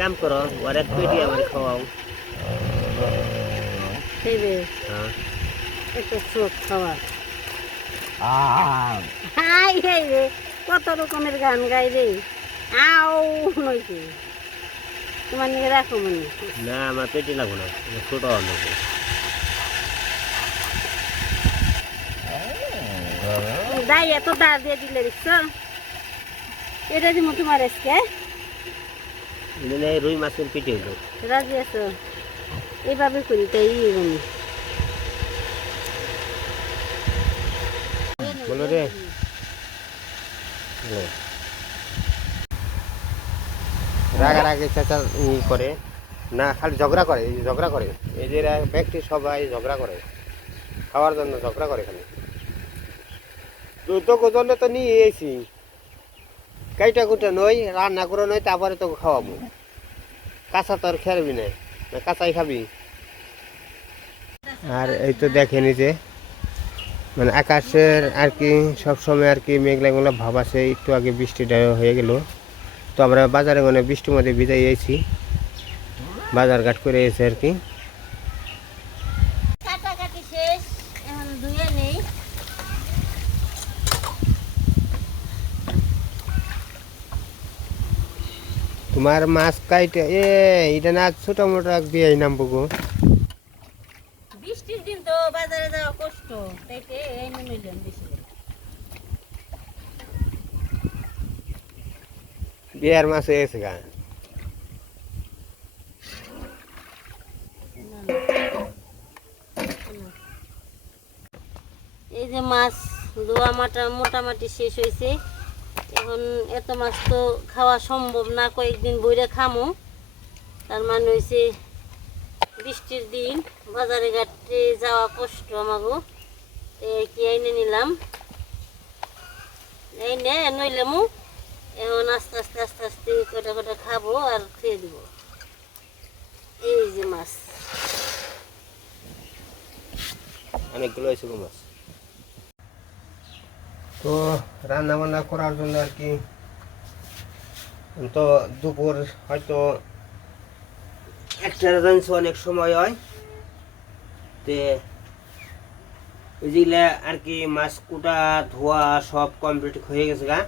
কাম করো ওর এক পেটি আমার খাওয়াও। খাইবে হ্যাঁ। একটা চোখ খাওয়া। হাই খাইবে কত রকমের গান গাই রে। আও নইছে তোমার নিয়ে রাখো মনে না আমার পেটি লাগবো না ছোট লাগবে। দাই এত দা দিয়ে দিলে দেখছ? এটা দিব তোমার আজকে মানে রুই মাছের পেটি হইল। রাজি আছো? এইভাবে করি তাই বলি বলো রে। রাগারাগি চাচা করে। না খালি ঝগড়া করে এই ঝগড়া করে। এই যে ব্যক্তি সবাই ঝগড়া করে। খাওয়ার জন্য ঝগড়া করে খালি তুই তো জন্য তো নিয়ে এসি কাইটা কুটা নই, রান্না করে নই, তারপরে তোকে খাওয়াবো। কাঁচা তো আর খেলবি না না কাঁচাই খাবি? আর এই তো দেখে নিজে মানে আকাশের আর কি সবসময় আর কি মেঘলা মেঘলা ভাব আছে, একটু আগে বৃষ্টিটা হয়ে গেল। তো আমরা বাজারে মানে বৃষ্টির মধ্যে বিদায় এসেছি বাজার ঘাট করে এসে আর কি কাটাকাটি শেষ এখন ধুয়ে নেই তোমার মাছ কাইটে এ এটা না ছোট মোটো দিয়ে নামবো গো বৃষ্টির দিন তো বাজারে যাওয়া কষ্ট তাইতে এই নিলাম বেশি। বিয়ার মাছ গেছে গা। এই যে মাছ ধোয়া মাটা মোটামুটি শেষ হয়েছে। এখন এত মাছ তো খাওয়া সম্ভব না, কয়েকদিন বইরে খামো। তার মানে হয়েছে বৃষ্টির দিন, বাজারে ঘাটে যাওয়া কষ্ট আমাগো। কি এনে নিলাম? এই নে নইলামু এখন আস্তে আস্তে আস্তে আস্তে কটা কটা খাব আর খেয়ে দিব। এই যে মাছ। অনেকগুলো মাছ। তো রান্না বান্না করার জন্য আর কি, তো দুপুর হয়তো একটা রাঁধছি অনেক সময় হয়। তে যেগুলা আর কি মাছ কুটা, ধোয়া সব কমপ্লিট হয়ে গেছে গা।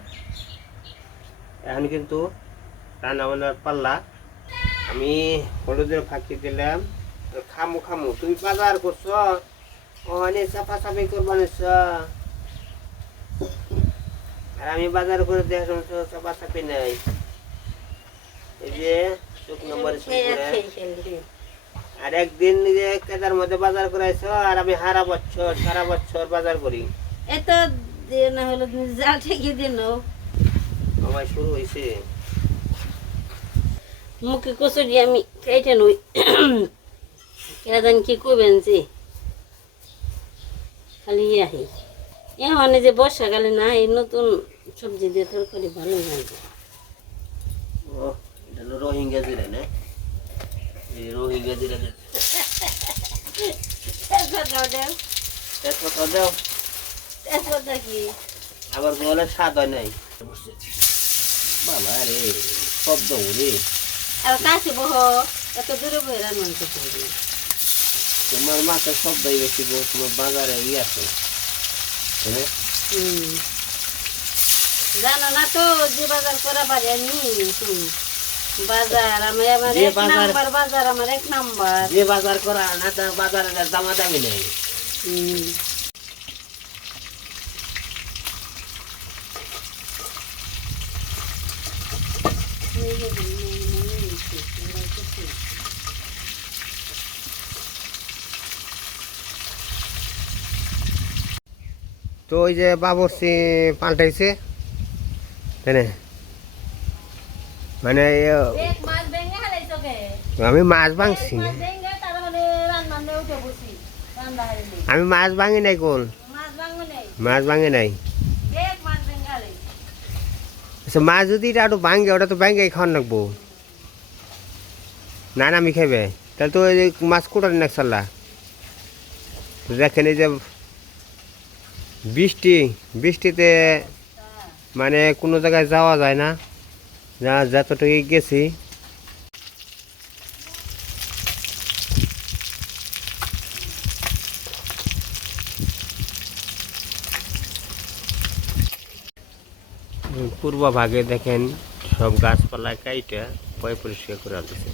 এখন কিন্তু রান্না বান্নার পাল্লা আমি হলুদের ফাঁকি দিলাম। খামু খামু, তুমি বাজার করছ? অনেক চাপা চাপি করবা আর আমি বাজার করে দেখার সময় তো চাপা চাপি নাই এই যে আর একদিন কেদার মধ্যে বাজার করাইছো আর আমি সারা বছর সারা বছর বাজার করি। এত হলো দিয়ে আমার শুরু হয়েছে মুখে কচুরি আমি কেটে নই কেদান কি করবেন যে? খালি আহি এখন যে বর্ষাকালে না এই নতুন সবজি দিয়ে তরকারি ভালো লাগে ও এটা হলো রোহিঙ্গা জিরা না? এই রোহিঙ্গা জিরা তেজপাতা দাও। তেজপাতা কি? আবার বলে স্বাদ হয় নাই। বাবা রে শব্দ রে আর কাছে বহ এত দূরে বহে রান্না করতে হবে তোমার মাছের শব্দই বেশি তোমার বাজারে ই আছে। জানো না তো যে বাজার করা পারি আমি। বাজার আমার আমার এক নাম্বার বাজার আমার এক নাম্বার যে বাজার করা না তার বাজারে দামা দামি নেই হুম। তো ওই যে বাবরসি পাল্টাইছে তাই না? মানে? আমি মাছ ভাঙছি মানে। আমি মাছ ভাঙি নাই কোন মাছ ভাঙো নাই। আচ্ছা মাছ যদি এটা একটু ভাঙে ওটা তো ভাঙে খাওয়ান লাগবো না না আমি খাইবে তাহলে তো ওই মাছ কোটার না চাল্লা দেখেন এই যে বৃষ্টি, বৃষ্টিতে মানে কোনো জায়গায় যাওয়া যায় না। যা যতটুকু গেছি। পূর্ব ভাগে দেখেন, সব গাছপালা কাইটা পয় পরিষ্কার করে আনতেছে।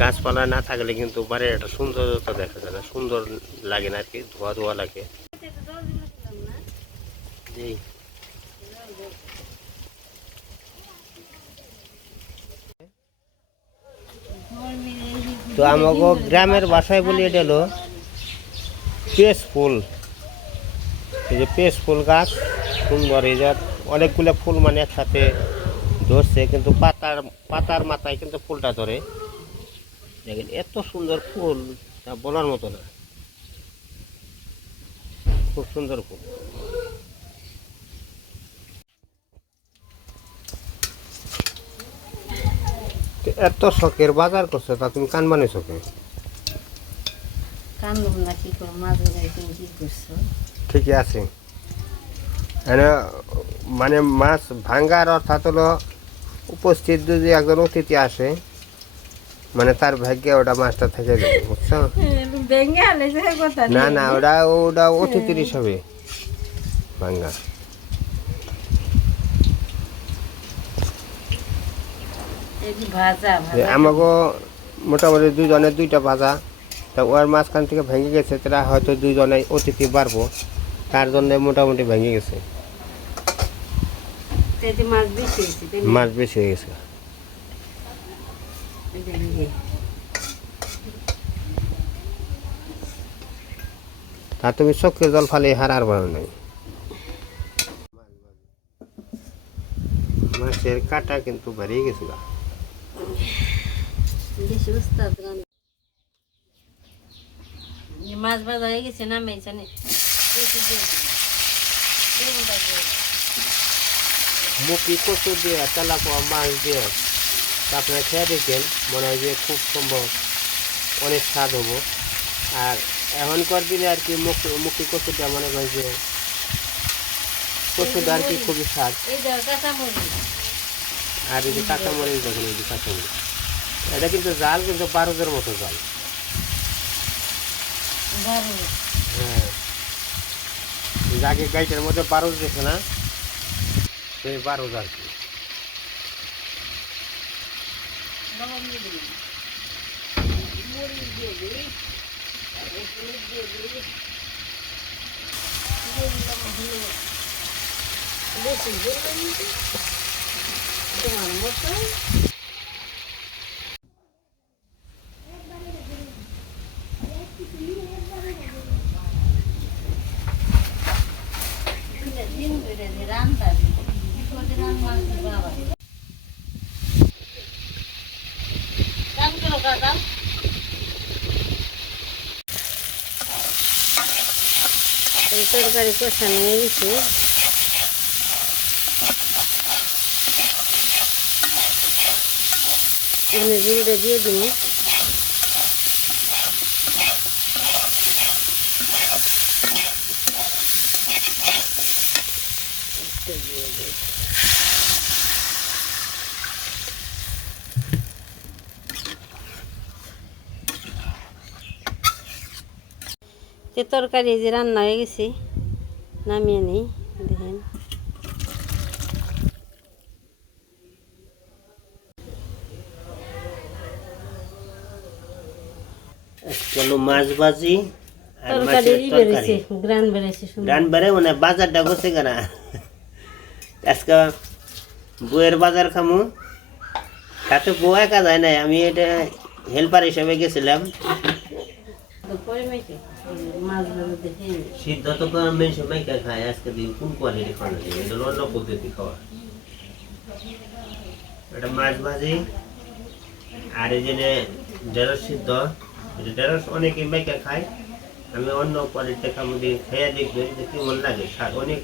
গাছপালা না থাকলে কিন্তু বাড়ির একটা সৌন্দর্যতা দেখা যায় না। সুন্দর লাগে না আর কি, ধোয়া ধোয়া লাগে। তো আমাকে গ্রামের বাসায় বলি এটা হলো পেস ফুল। এই যে পেস ফুল গাছ, সুন্দর, এই যে অনেকগুলো ফুল মানে একসাথে ধরছে, কিন্তু পাতার পাতার মাথায় কিন্তু ফুলটা ধরে। দেখেন, এত সুন্দর ফুল, তা বলার মতো না। খুব সুন্দর ফুল। এত শখের বাজার করছ তা তুমি কান মানে শখে কান্দব না কি করো মাছ তুমি কি করছ? ঠিকই আছে। মানে মানে মাছ ভাঙ্গার অর্থাৎ হলো উপস্থিত যদি একজন অতিথি আসে মানে তার ভাগ্যে ওটা মাছটা থেকে যাবে বুঝছ? না না ওটা ওটা অতিথির হিসাবে ভাঙ্গা এই যে ভাজা যে ভাজা আমাকে মোটামুটি দুজনের দুইটা ভাজা। তা ওর মাঝখান থেকে ভেঙে গেছে তারা হয়তো দুজনে অতিথি বাড়বো। তার জন্য মোটামুটি ভেঙে গেছে। মাছ বেশি হয়ে গেছে। তা তুমি চোখে জল ফালে হারার বানো নাই। মাছের কাটা কিন্তু বেরিয়ে গেছে গা। বেশি। মাছ ভাজা হয়ে গেছে না মেয়েছানে মুখি কচু দিয়ে তেলা মাছ দিয়ে তারপরে খেয়ে দেখেন মনে হয় যে খুব সম্ভব অনেক স্বাদ হব আর এখনকার দিনে আর কি মুখ মুখি কচুটা মনে হয় যে কচুটা আর কি খুবই স্বাদ আর এই যে কাঁচামরিচ দেখেন, এই যে কাঁচামরিচ। এটা কিন্তু জাল, কিন্তু বারোদের মতো জাল। হ্যাঁ। আগে গাইটার মধ্যে বারো দেখে না? সেই বারো আর কি। দিবি মরিচ দিয়ে দিবি তারপরে তোমার মতো দিন ধরে যে রান্না রান্না বাবা দাম কেন দাম এই তরকারি কষানো হয়ে গেছে। এখানে ঝুলটা দিয়ে দিন তরকারি যে রান্না হয়ে গেছে নামিয়ে নিই দেখেন। চলো মাছ ভাজি আর মাছের তরকারি। গ্রান রান বেড়ে মানে বাজারটা গেছে কেনা। আজকে বইয়ের বাজার খামু। তাতে বউ একা যায় নাই আমি এটা হেল্পার হিসেবে গেছিলাম। সিদ্ধ তো খায়। আজকে দিন কোন কোয়ালিটি খাওয়া যায়? এটা অন্য পদ্ধতি খাওয়া। এটা মাছ ভাজি আর এই যে ঢেঁড়স সিদ্ধ। ঢেঁড়স অনেকে মাইকা খায়। আমি অন্য কোয়ালিটি খাব দিয়ে খেয়ে দেখবে যে কেমন লাগে স্বাদ অনেক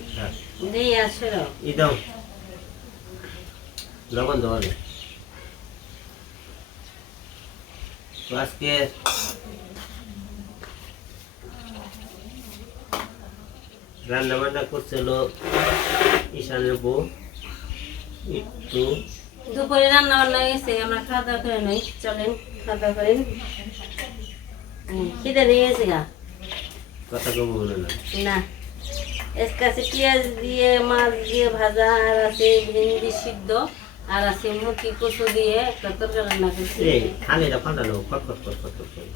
আসে এই দাও। লবণ দেওয়া আজকে রান্না বান্না করছিল ঈশানের বউ। একটু দুপুরে রান্না বান্না গেছে আমরা খাওয়া দাওয়া করে নই চলেন খাওয়া দাওয়া করেন। খিদে নিয়ে গেছে গা কথা কম না না পেঁয়াজ দিয়ে মাছ দিয়ে ভাজা আর আছে ভেন্ডি সিদ্ধ আর আছে কচু দিয়ে একটা তরকারি রান্না করছি খালিটা ফাটানো ফট ফট ফট ফট ফট করে।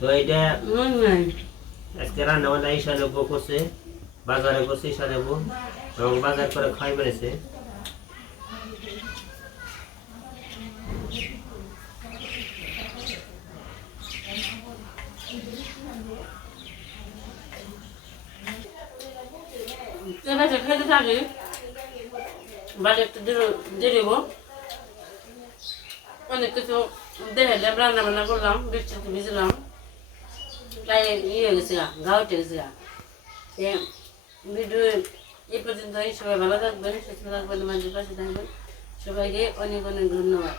তো এটা আজকে রান্না বান্না ঈশা নেব করছে বাজারে করছে নেব এবং বাজার করে খাই বেড়েছে এবার খেতে থাকি। বাড়ি একটু দিয়ে দেব অনেক কিছু দেখে রান্না বান্না করলাম বৃষ্টিতে ভিজলাম। তাই ইয়ে গেছে গা ঘা উঠে গেছে গা। ভিডিও এই পর্যন্ত সবাই ভালো থাকবেন, সুস্থ থাকবেন, আমাদের পাশে থাকবেন। সবাইকে অনেক অনেক ধন্যবাদ।